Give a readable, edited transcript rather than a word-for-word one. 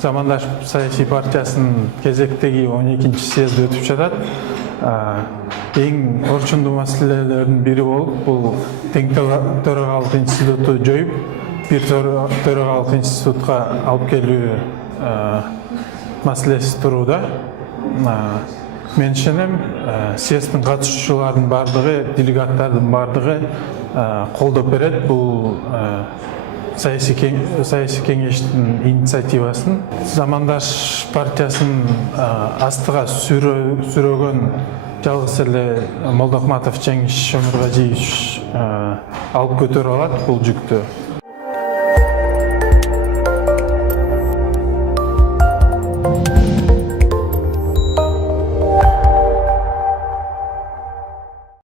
Замандаш саясий партиясынын кезектеги 12-чи съезди өтүп жатат. Эң орчундуу маселелердин бири болуп, бул тең төрагалык институту жоюп, бир төрагалык институтка алып келүү маселеси турууда. Мен ишенем, съезддин катышуучуларынын бардыгы, делегаттардын бардыгы колдоп берет бул саясий кеңештин инициативасын. Замандаш партиясынын астыга сүрөгөн жалгыз эле Молдохматов Жеңиш Шөмүргажиевич алып көтөрүп алат бул жүктү.